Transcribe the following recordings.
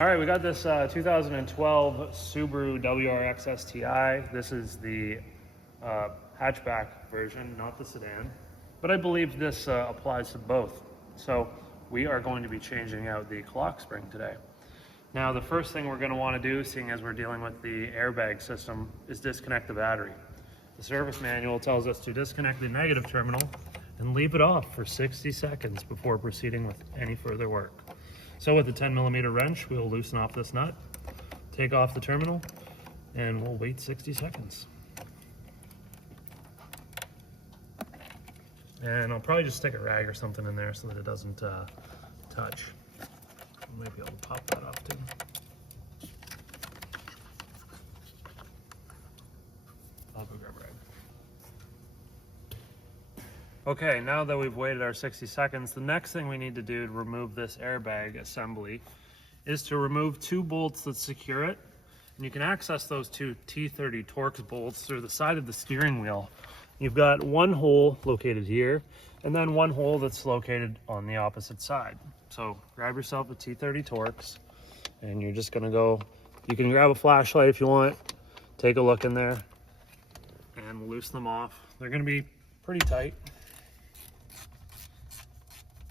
All right, we got this 2012 Subaru WRX STI. This is the hatchback version, not the sedan, but I believe this applies to both. So we are going to be changing out the clock spring today. Now, the first thing we're going to want to do, seeing as we're dealing with the airbag system, is disconnect the battery. The service manual tells us to disconnect the negative terminal and leave it off for 60 seconds before proceeding with any further work. So with a 10mm wrench, we'll loosen off this nut, take off the terminal, and we'll wait 60 seconds. And I'll probably just stick a rag or something in there so that it doesn't touch. I might be able to pop that off too. I'll go grab a rag. Okay, now that we've waited our 60 seconds, the next thing we need to do to remove this airbag assembly is to remove two bolts that secure it. And you can access those two T30 Torx bolts through the side of the steering wheel. You've got one hole located here, and then one hole that's located on the opposite side. So grab yourself a T30 Torx, and you're just gonna go, you can grab a flashlight if you want, take a look in there, and loosen them off. They're gonna be pretty tight.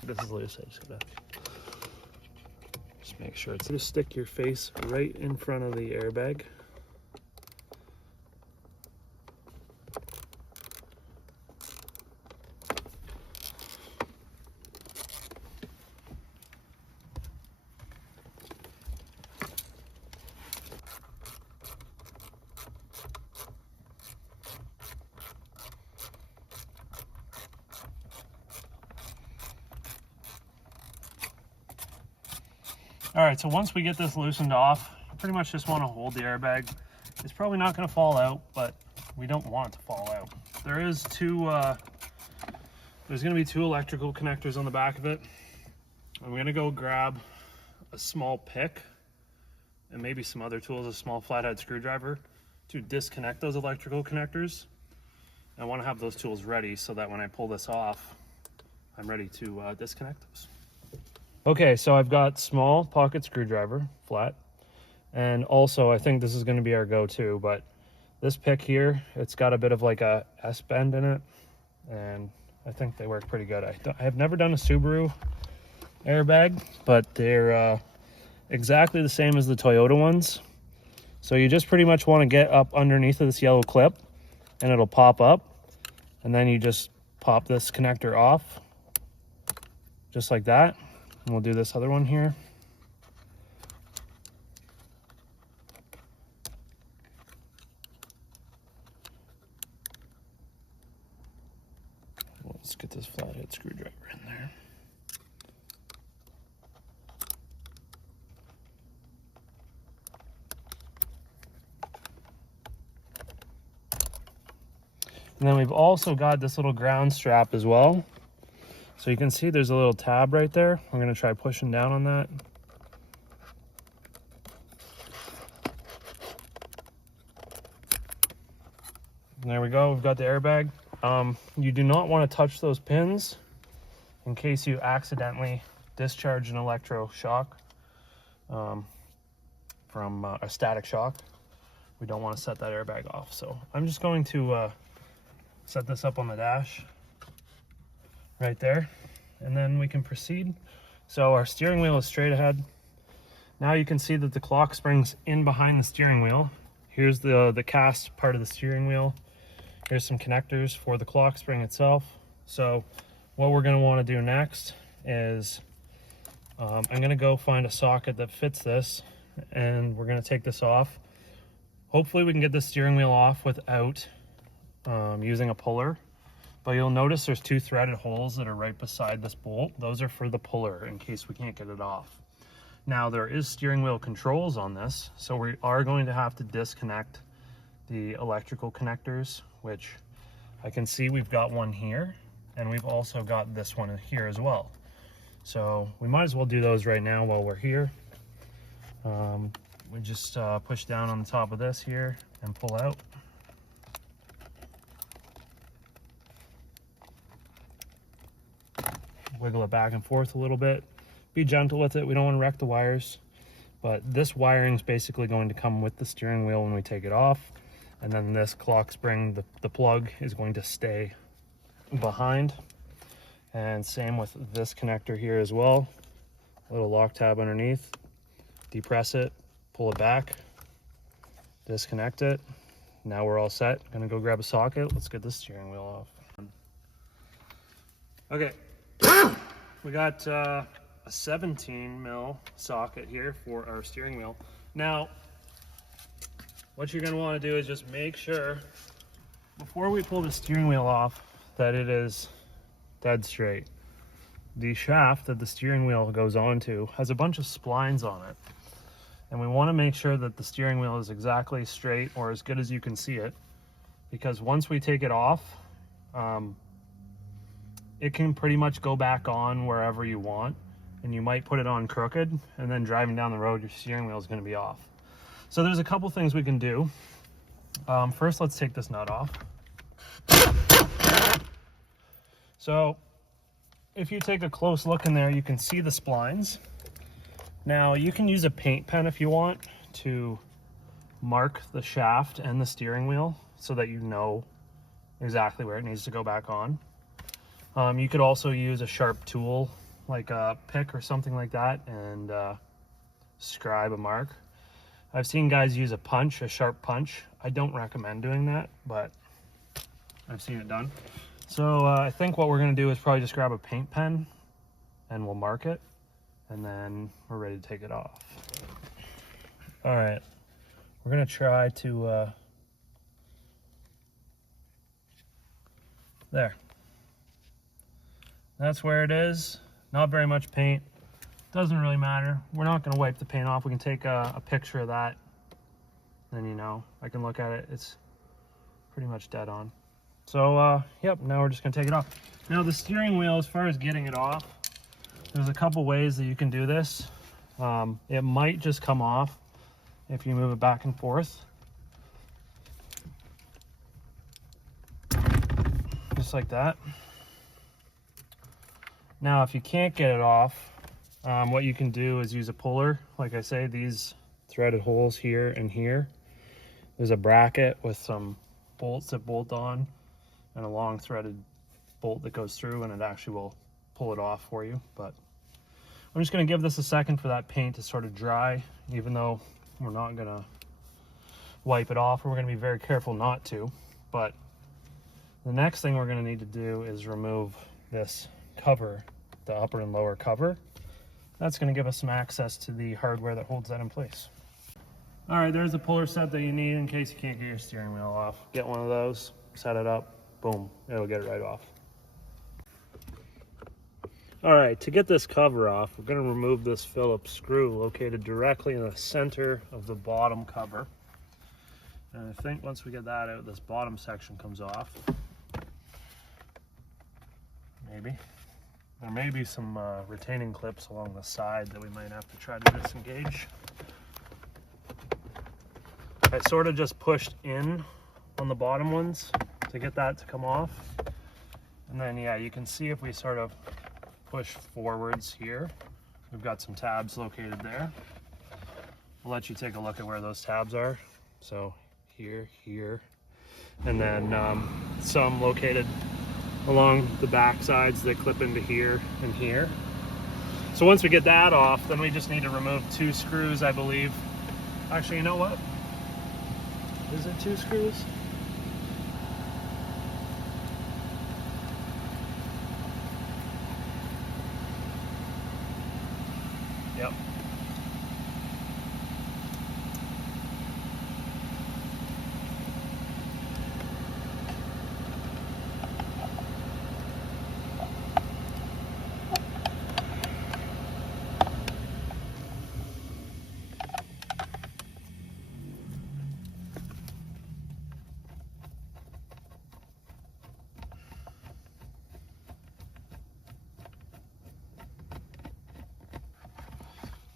This is loose, I just gotta make sure it's just stick your face right in front of the airbag. All right, so once we get this loosened off, you pretty much just want to hold the airbag. It's probably not going to fall out, but we don't want it to fall out. There is there's going to be two electrical connectors on the back of it. I'm going to go grab a small pick and maybe some other tools, a small flathead screwdriver, to disconnect those electrical connectors. I want to have those tools ready so that when I pull this off, I'm ready to disconnect those. Okay, so I've got small pocket screwdriver, flat, and also I think this is going to be our go-to, but this pick here, it's got a bit of like a S-bend in it, and I think they work pretty good. I have never done a Subaru airbag, but they're exactly the same as the Toyota ones. So you just pretty much want to get up underneath of this yellow clip, and it'll pop up, and then you just pop this connector off, just like that. And we'll do this other one here. Let's get this flathead screwdriver in there. And then we've also got this little ground strap as well. So you can see there's a little tab right there. I'm going to try pushing down on that. And there we go, we've got the airbag. You do not want to touch those pins in case you accidentally discharge an electroshock from a static shock. We don't want to set that airbag off. So I'm just going to set this up on the dash right there, and then we can proceed. So our steering wheel is straight ahead. Now you can see that the clock spring's in behind the steering wheel. Here's the cast part of the steering wheel. Here's some connectors for the clock spring itself. So what we're going to want to do next is I'm going to go find a socket that fits this, and we're going to take this off. Hopefully we can get the steering wheel off without using a puller. But you'll notice there's two threaded holes that are right beside this bolt. Those are for the puller in case we can't get it off. Now there is steering wheel controls on this, so we are going to have to disconnect the electrical connectors, which I can see we've got one here, and we've also got this one here as well. So we might as well do those right now while we're here. We just push down on the top of this here and pull out. Wiggle it back and forth a little bit. Be gentle with it. We don't want to wreck the wires. But this wiring is basically going to come with the steering wheel when we take it off. And then this clock spring, the plug is going to stay behind. And same with this connector here as well. A little lock tab underneath. Depress it, pull it back, disconnect it. Now we're all set. Gonna go grab a socket. Let's get the steering wheel off. Okay, we got a 17 mil socket here for our steering wheel. Now, what you're gonna wanna do is just make sure before we pull the steering wheel off that it is dead straight. The shaft that the steering wheel goes onto has a bunch of splines on it. And we want to make sure that the steering wheel is exactly straight or as good as you can see it. Because once we take it off, it can pretty much go back on wherever you want. And you might put it on crooked, and then driving down the road, your steering wheel is going to be off. So there's a couple things we can do. First, let's take this nut off. So if you take a close look in there, you can see the splines. Now you can use a paint pen if you want to mark the shaft and the steering wheel so that you know exactly where it needs to go back on. You could also use a sharp tool like a pick or something like that and scribe a mark. I've seen guys use a sharp punch. I don't recommend doing that, but I've seen it done. So I think what we're gonna do is probably just grab a paint pen and we'll mark it, and then we're ready to take it off. All right, we're gonna try to, there. That's where it is. Not very much paint. Doesn't really matter. We're not gonna wipe the paint off. We can take a picture of that. Then, you know, I can look at it. It's pretty much dead on. So, yep, now we're just gonna take it off. Now the steering wheel, as far as getting it off, there's a couple ways that you can do this. It might just come off if you move it back and forth. Just like that. Now, if you can't get it off, what you can do is use a puller. Like I say, these threaded holes here and here. There's a bracket with some bolts that bolt on and a long threaded bolt that goes through, and it actually will pull it off for you. But I'm just going to give this a second for that paint to sort of dry, even though we're not going to wipe it off. We're going to be very careful not to. But the next thing we're going to need to do is remove this cover, the upper and lower cover. That's going to give us some access to the hardware that holds that in place. All right, there's the puller set that you need in case you can't get your steering wheel off. Get one of those, set it up, boom, it'll get it right off. All right, to get this cover off, we're going to remove this Phillips screw located directly in the center of the bottom cover. And I think once we get that out, this bottom section comes off. Maybe. There may be some retaining clips along the side that we might have to try to disengage. I sort of just pushed in on the bottom ones to get that to come off. And then, yeah, you can see if we sort of push forwards here, we've got some tabs located there. I'll let you take a look at where those tabs are. So here, here, and then some located along the back sides that clip into here and here. So once we get that off, then we just need to remove 2 screws, I believe. Actually, you know what? Is it 2 screws? Yep.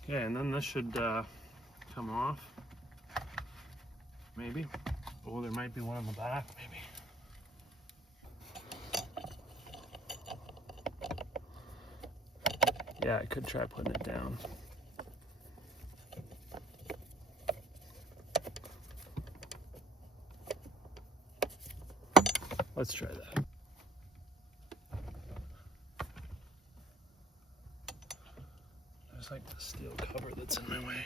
Okay, and then this should come off, maybe. Oh, there might be one on the back, maybe. Yeah, I could try putting it down. Let's try that. There's like the steel cover that's in my way.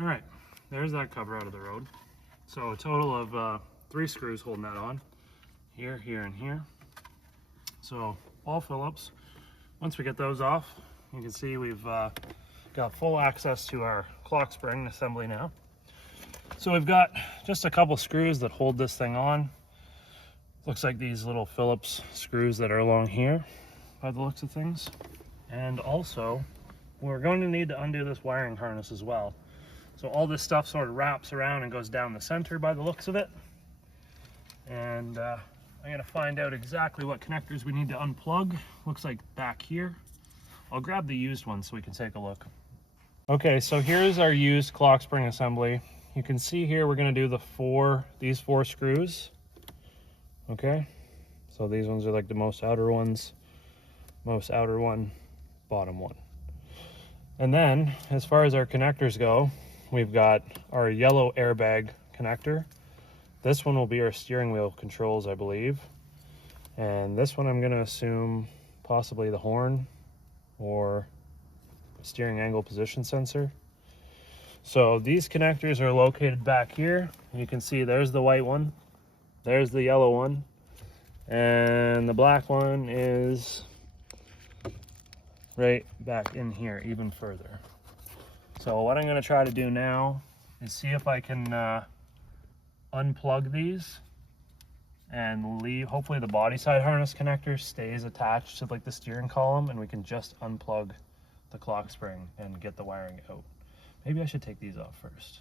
All right, there's that cover out of the road. So a total of 3 screws holding that on. Here, here, and here. So all Phillips. Once we get those off, you can see we've got full access to our clock spring assembly now. So we've got just a couple screws that hold this thing on. Looks like these little Phillips screws that are along here by the looks of things. And also, we're going to need to undo this wiring harness as well. So all this stuff sort of wraps around and goes down the center by the looks of it. And I'm gonna find out exactly what connectors we need to unplug. Looks like back here. I'll grab the used one so we can take a look. Okay, so here's our used clock spring assembly. You can see here we're gonna do these four screws. Okay, so these ones are like the most outer ones, most outer one, bottom one. And then as far as our connectors go, we've got our yellow airbag connector. This one will be our steering wheel controls, I believe. And this one I'm gonna assume possibly the horn or steering angle position sensor. So these connectors are located back here. You can see there's the white one, there's the yellow one, and the black one is right back in here even further. So what I'm going to try to do now is see if I can unplug these and leave. Hopefully the body side harness connector stays attached to like the steering column, and we can just unplug the clock spring and get the wiring out. Maybe I should take these off first.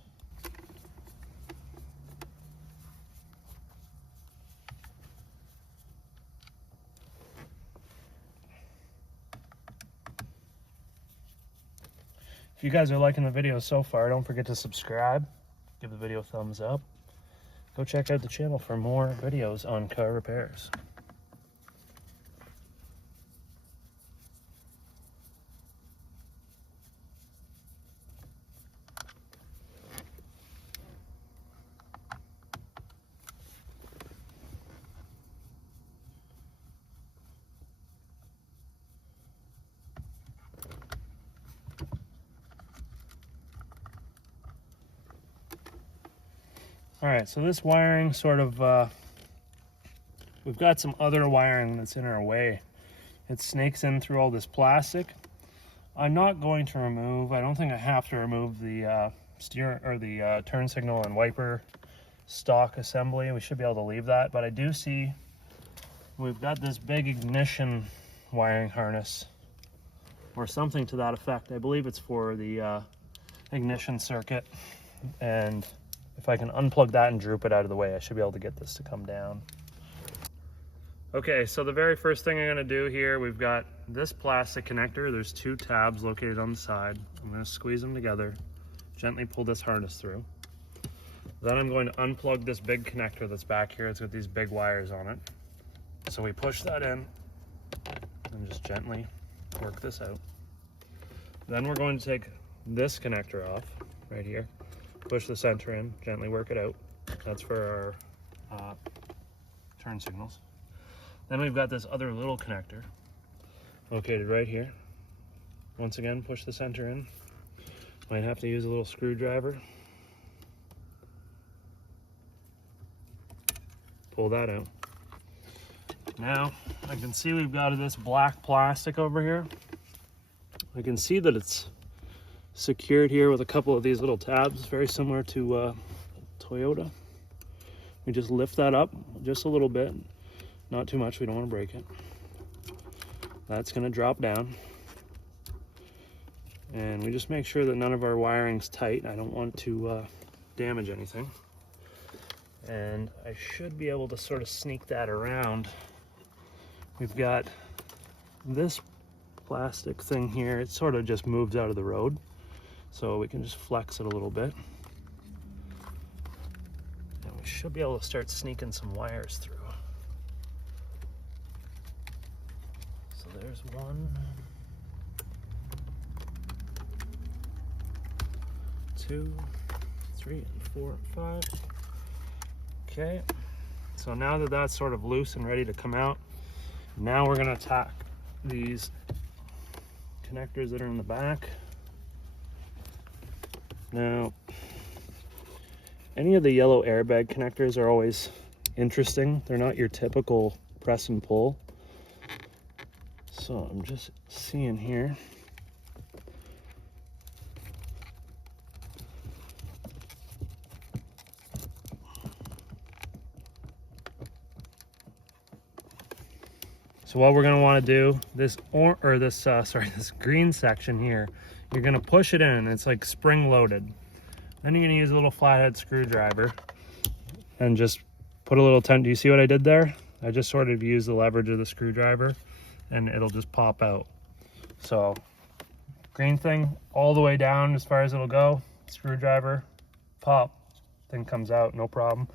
If you guys are liking the video so far, don't forget to subscribe, give the video a thumbs up. Go check out the channel for more videos on car repairs. All right, so this wiring sort of, we've got some other wiring that's in our way. It snakes in through all this plastic. I'm not going to remove, I don't think I have to remove the turn signal and wiper stock assembly. We should be able to leave that, but I do see we've got this big ignition wiring harness or something to that effect. I believe it's for the ignition circuit, and if I can unplug that and droop it out of the way, I should be able to get this to come down. Okay, so the very first thing I'm gonna do here, we've got this plastic connector. There's 2 tabs located on the side. I'm gonna squeeze them together, gently pull this harness through. Then I'm going to unplug this big connector that's back here. It's got these big wires on it. So we push that in and just gently work this out. Then we're going to take this connector off right here. Push the center in, gently work it out. That's for our turn signals. Then we've got this other little connector located right here. Once again, push the center in. Might have to use a little screwdriver. Pull that out. Now, I can see we've got this black plastic over here. I can see that it's secured here with a couple of these little tabs, very similar to Toyota. We just lift that up just a little bit, not too much, we don't want to break it. That's going to drop down, and we just make sure that none of our wiring's tight. I don't want to damage anything, and I should be able to sort of sneak that around. We've got this plastic thing here, it sort of just moves out of the road. So we can just flex it a little bit. should be able to start sneaking some wires through. So there's 1, 2, 3, and 4, and 5. Okay, so now that that's sort of loose and ready to come out, now we're going to attack these connectors that are in the back. Now, any of the yellow airbag connectors are always interesting. They're not your typical press and pull. So I'm just seeing here. So what we're going to want to do, this green section here, you're going to push it in. It's like spring loaded. Then you're going to use a little flathead screwdriver and just put a little tent. Do you see what I did there? I just sort of used the leverage of the screwdriver and it'll just pop out. So green thing all the way down as far as it'll go, screwdriver, pop, thing comes out, no problem.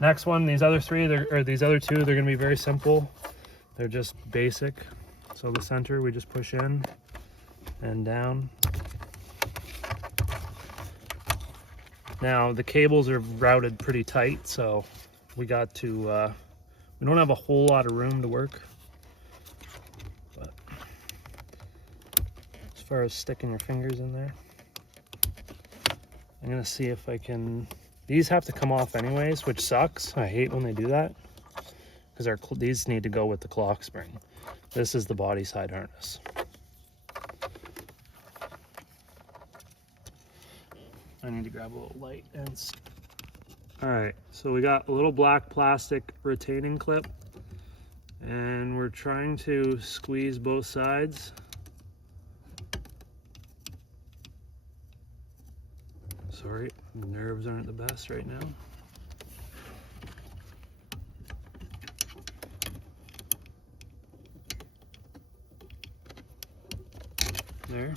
Next one, these other two, they're going to be very simple. They're just basic. So the center, we just push in and down. Now the cables are routed pretty tight, so we got to, we don't have a whole lot of room to work. But as far as sticking your fingers in there, I'm gonna see if I can, these have to come off anyways, which sucks. I hate when they do that, because these need to go with the clock spring. This is the body side harness. I need to grab a little light and... All right, so we got a little black plastic retaining clip and we're trying to squeeze both sides. Sorry, the nerves aren't the best right now. There.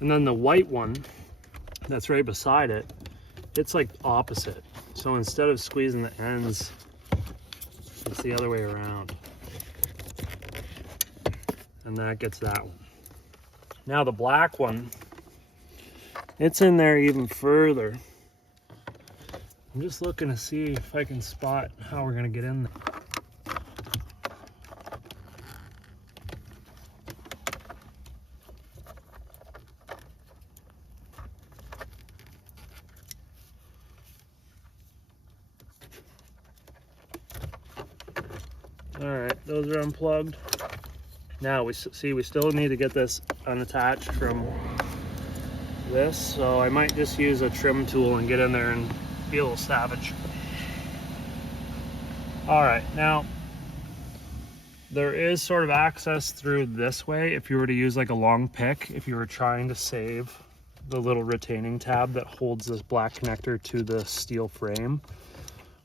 And then the white one that's right beside it, it's like opposite. So instead of squeezing the ends, it's the other way around. And that gets that one. Now the black one, it's in there even further. I'm just looking to see if I can spot how we're gonna get in there. All right, those are unplugged. Now we still need to get this unattached from this, so I might just use a trim tool and get in there and be a little savage. All right, now there is sort of access through this way if you were to use like a long pick, if you were trying to save the little retaining tab that holds this black connector to the steel frame.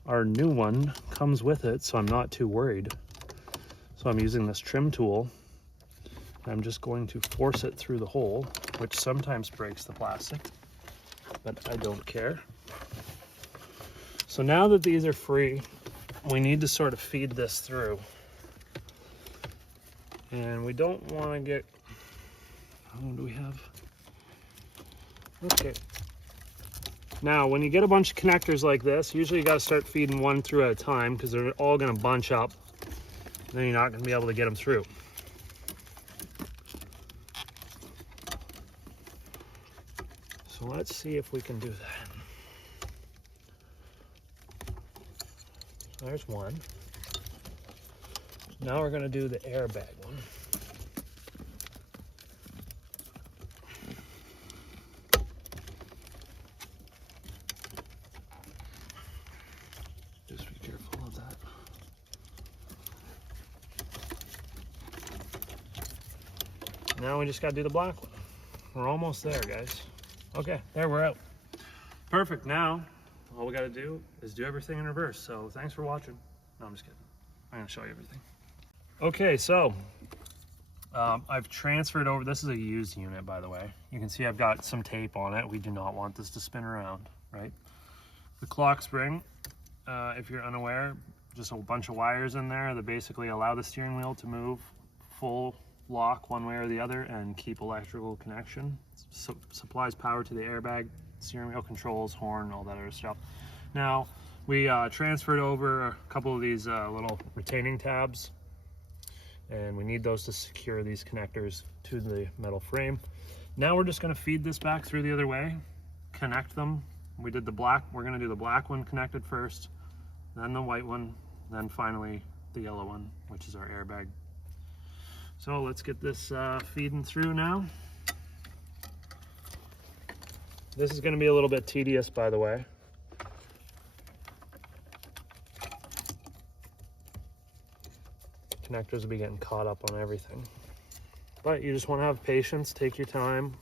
Our new one comes with it, so I'm not too worried. So I'm using this trim tool. I'm just going to force it through the hole, which sometimes breaks the plastic, but I don't care. So now that these are free, we need to sort of feed this through. And we don't want to get, how long do we have? Okay. Now, when you get a bunch of connectors like this, usually you got to start feeding one through at a time because they're all going to bunch up. Then you're not going to be able to get them through. So let's see if we can do that. There's one. Now we're going to do the airbag one. Just be careful of that. Now we just got to do the black one. We're almost there, guys. Okay, there, we're out. Perfect. Now all we got to do is do everything in reverse. So thanks for watching. No, I'm just kidding. I'm going to show you everything. Okay, so I've transferred over. This is a used unit, by the way. You can see I've got some tape on it. We do not want this to spin around, right? The clock spring, if you're unaware, just a bunch of wires in there that basically allow the steering wheel to move full lock one way or the other and keep electrical connection. Supplies power to the airbag, steering wheel controls, horn, all that other stuff. Now, we transferred over a couple of these little retaining tabs, and we need those to secure these connectors to the metal frame. Now we're just going to feed this back through the other way, connect them. We did the black, we're going to do the black one connected first, then the white one, then finally the yellow one, which is our airbag. So let's get this feeding through now. This is going to be a little bit tedious, by the way. Connectors will be getting caught up on everything. But you just want to have patience, take your time.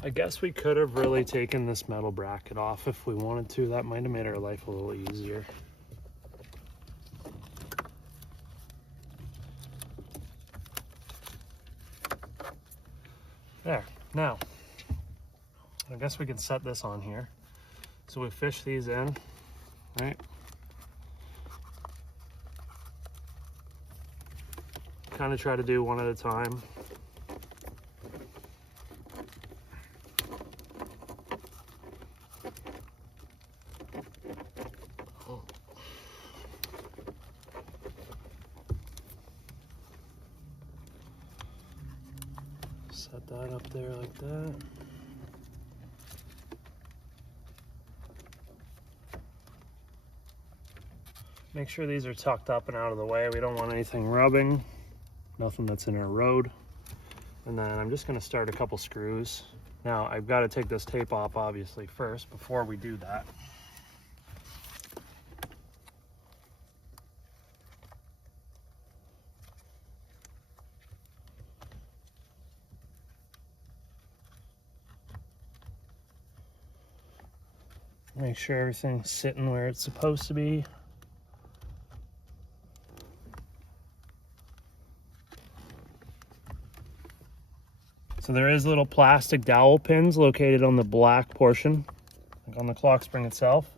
I guess we could have really taken this metal bracket off if we wanted to. That might have made our life a little easier. There, now, I guess we can set this on here. So we fish these in, right? Kind of try to do one at a time. Set that up there like that. Make sure these are tucked up and out of the way. We don't want anything rubbing, nothing that's in our road. And then I'm just going to start a couple screws. Now I've got to take this tape off obviously first before we do that. Make sure everything's sitting where it's supposed to be. So there is little plastic dowel pins located on the black portion, like on the clock spring itself,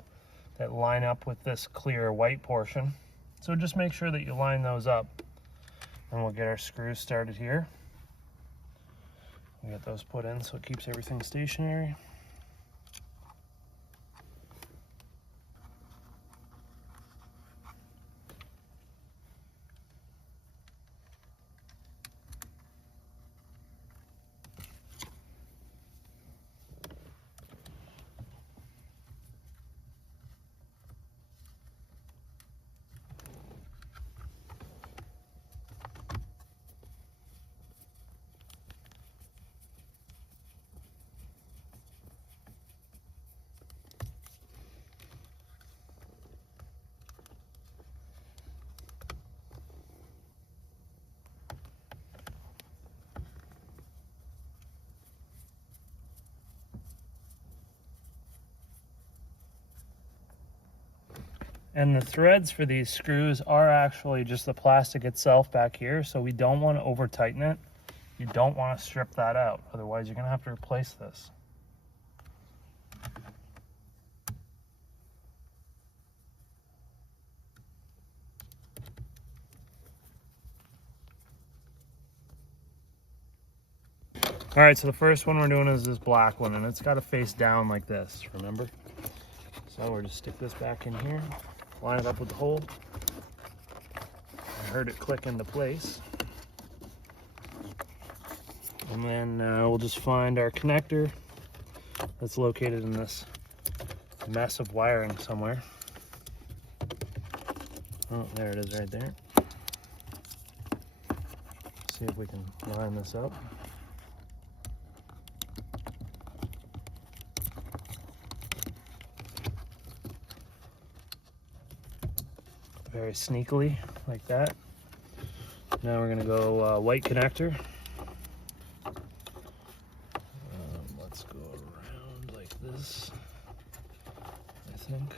that line up with this clear white portion. So just make sure that you line those up, and we'll get our screws started here. We get those put in so it keeps everything stationary. And the threads for these screws are actually just the plastic itself back here, so we don't want to over tighten it. You don't want to strip that out, otherwise you're going to have to replace this. All right, so the first one we're doing is this black one, and it's got to face down like this, remember? So we're just stick this back in here, line it up with the hole. I heard it click into place. And then we'll just find our connector that's located in this mess of wiring somewhere. Oh, there it is right there. See if we can line this up. Very sneakily, like that. Now we're gonna go white connector. Let's go around like this, I think.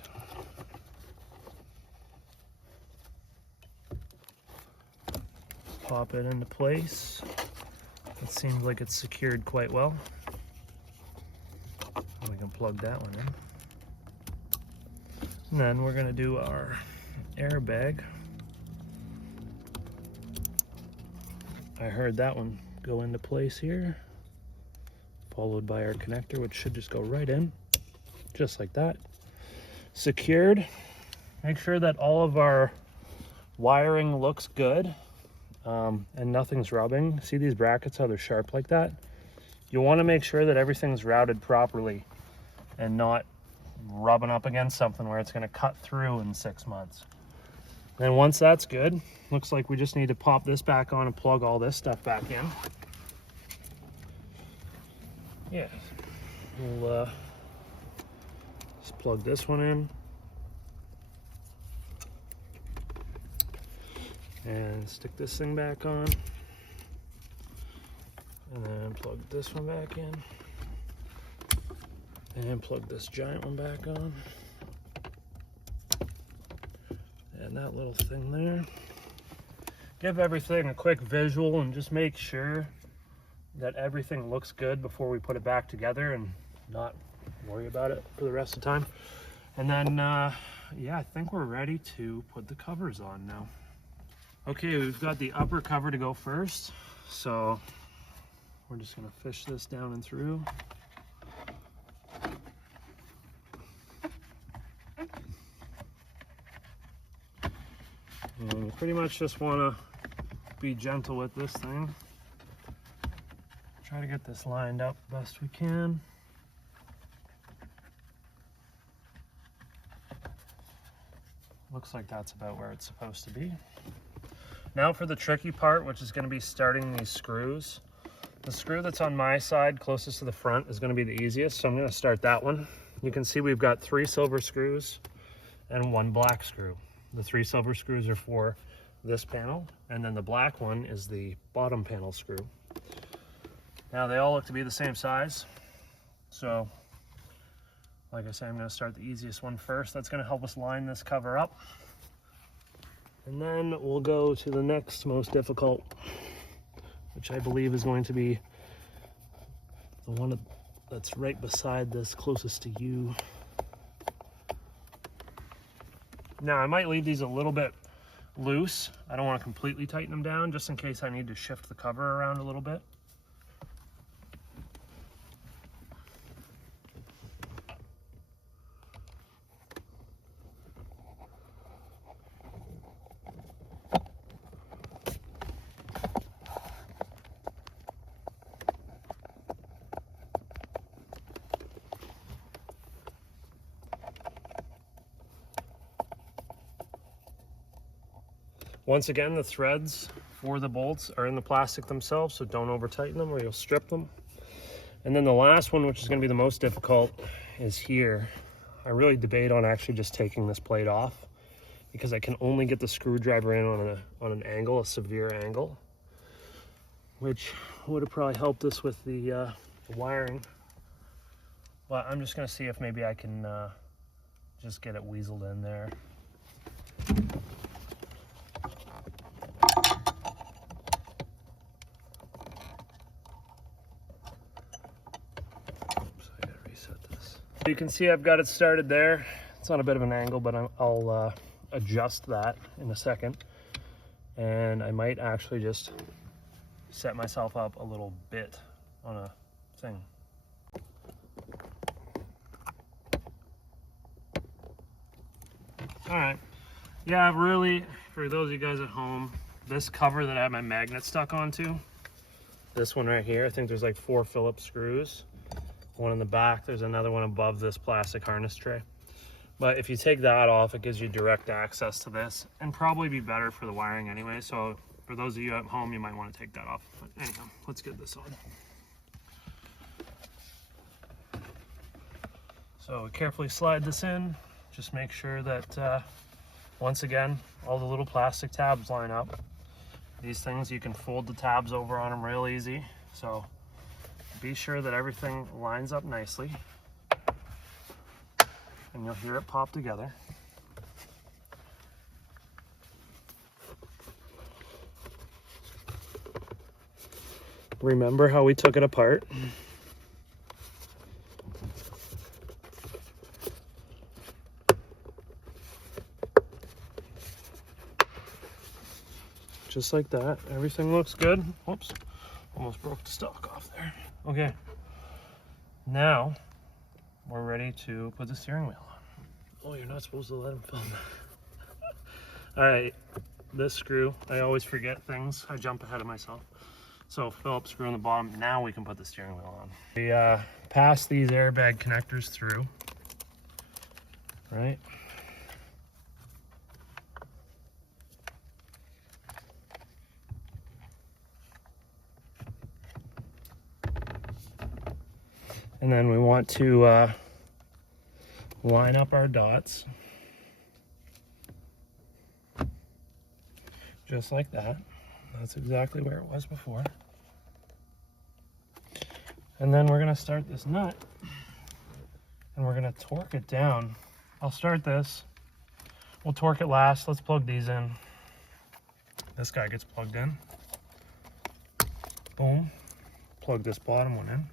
Pop it into place. It seems like it's secured quite well. And we can plug that one in. And then we're gonna do our airbag. I heard that one go into place here, followed by our connector, which should just go right in, just like that. Secured. Make sure that all of our wiring looks good and nothing's rubbing. See these brackets, how they're sharp like that? You want to make sure that everything's routed properly and not rubbing up against something where it's going to cut through in 6 months. And once that's good, looks like we just need to pop this back on and plug all this stuff back in. Yeah, we'll just plug this one in and stick this thing back on, and then plug this one back in and plug this giant one back on, and that little thing there. Give everything a quick visual and just make sure that everything looks good before we put it back together and not worry about it for the rest of the time. And then yeah, I think we're ready to put the covers on now. Okay, we've got the upper cover to go first, so we're just gonna fish this down and through. And you pretty much just wanna be gentle with this thing. Try to get this lined up best we can. Looks like that's about where it's supposed to be. Now for the tricky part, which is going to be starting these screws. The screw that's on my side, closest to the front, is going to be the easiest, so I'm going to start that one. You can see we've got 3 silver screws and 1 black screw. The 3 silver screws are for this panel, and then the black one is the bottom panel screw. Now they all look to be the same size, so like I said, I'm going to start the easiest one first. That's going to help us line this cover up. And then we'll go to the next most difficult, which I believe is going to be the one that's right beside this, closest to you. Now I might leave these a little bit loose. I don't want to completely tighten them down, just in case I need to shift the cover around a little bit. Once again, the threads for the bolts are in the plastic themselves, so don't over tighten them or you'll strip them. And then the last one, which is going to be the most difficult, is here. I really debate on actually just taking this plate off, because I can only get the screwdriver in on an angle, a severe angle, which would have probably helped us with the wiring. But I'm just going to see if maybe I can just get it weaseled in there. You can see I've got it started there. It's on a bit of an angle, but I'll adjust that in a second. And I might actually just set myself up a little bit on a thing. All right. Yeah, really, for those of you guys at home, this cover that I have my magnet stuck onto, This one right here, I think there's like 4 Phillips screws. One in the back, there's another one above this plastic harness tray. But if you take that off, it gives you direct access to this, and probably be better for the wiring anyway. So for those of you at home, you might want to take that off. But anyhow, let's get this on. So we carefully slide this in. Just make sure that, once again, all the little plastic tabs line up. These things, you can fold the tabs over on them real easy. So be sure that everything lines up nicely. And you'll hear it pop together. Remember how we took it apart? Just like that. Everything looks good. Whoops, almost broke the stock off there. Okay, now we're ready to put the steering wheel on. Oh, you're not supposed to let him film that. All right, this screw, I always forget things. I jump ahead of myself. So Phillips screw in the bottom. Now we can put the steering wheel on. We pass these airbag connectors through, right? And then we want to line up our dots. Just like that. That's exactly where it was before. And then we're gonna start this nut and we're gonna torque it down. I'll start this. We'll torque it last. Let's plug these in. This guy gets plugged in. Boom. Plug this bottom one in.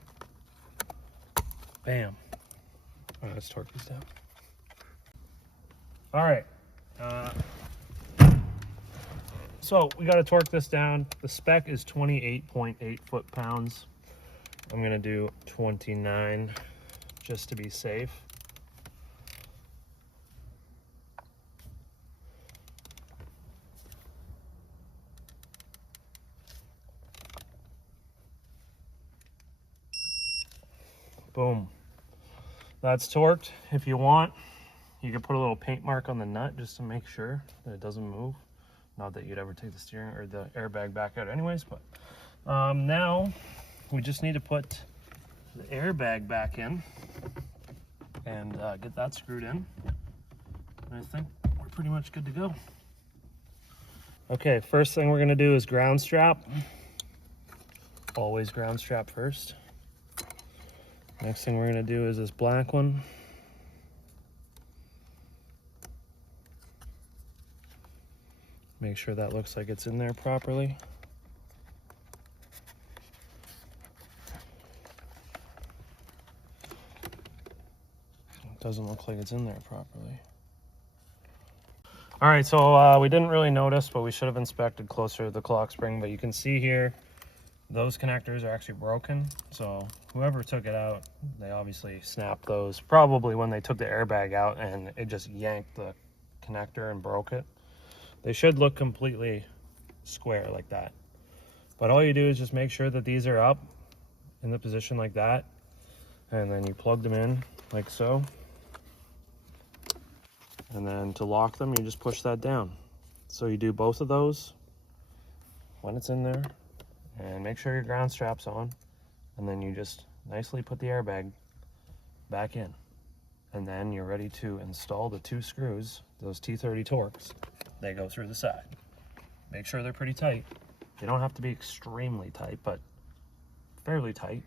Bam. All right, let's torque this down. All right. So we got to torque this down. The spec is 28.8 foot-pounds. I'm going to do 29 just to be safe. Boom. That's torqued. If you want, you can put a little paint mark on the nut just to make sure that it doesn't move. Not that you'd ever take the steering or the airbag back out anyways, but now we just need to put the airbag back in and get that screwed in. And I think we're pretty much good to go. Okay, first thing we're gonna do is ground strap. Always ground strap first. Next thing we're gonna do is this black one. Make sure that looks like it's in there properly. It doesn't look like it's in there properly. All right, so we didn't really notice, but we should have inspected closer to the clock spring, but you can see here, those connectors are actually broken. So whoever took it out, they obviously snapped those, probably when they took the airbag out and it just yanked the connector and broke it. They should look completely square like that. But all you do is just make sure that these are up in the position like that. And then you plug them in like so. And then to lock them, you just push that down. So you do both of those when it's in there. And make sure your ground strap's on. And then you just nicely put the airbag back in. And then you're ready to install the 2 screws, those T30 Torx. They go through the side. Make sure they're pretty tight. They don't have to be extremely tight, but fairly tight.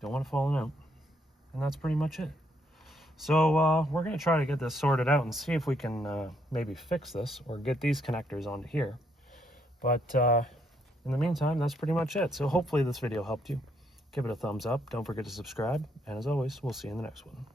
Don't want to fall out. And that's pretty much it. So we're going to try to get this sorted out and see if we can maybe fix this or get these connectors onto here. But in the meantime, that's pretty much it. So hopefully this video helped you. Give it a thumbs up. Don't forget to subscribe. And as always, we'll see you in the next one.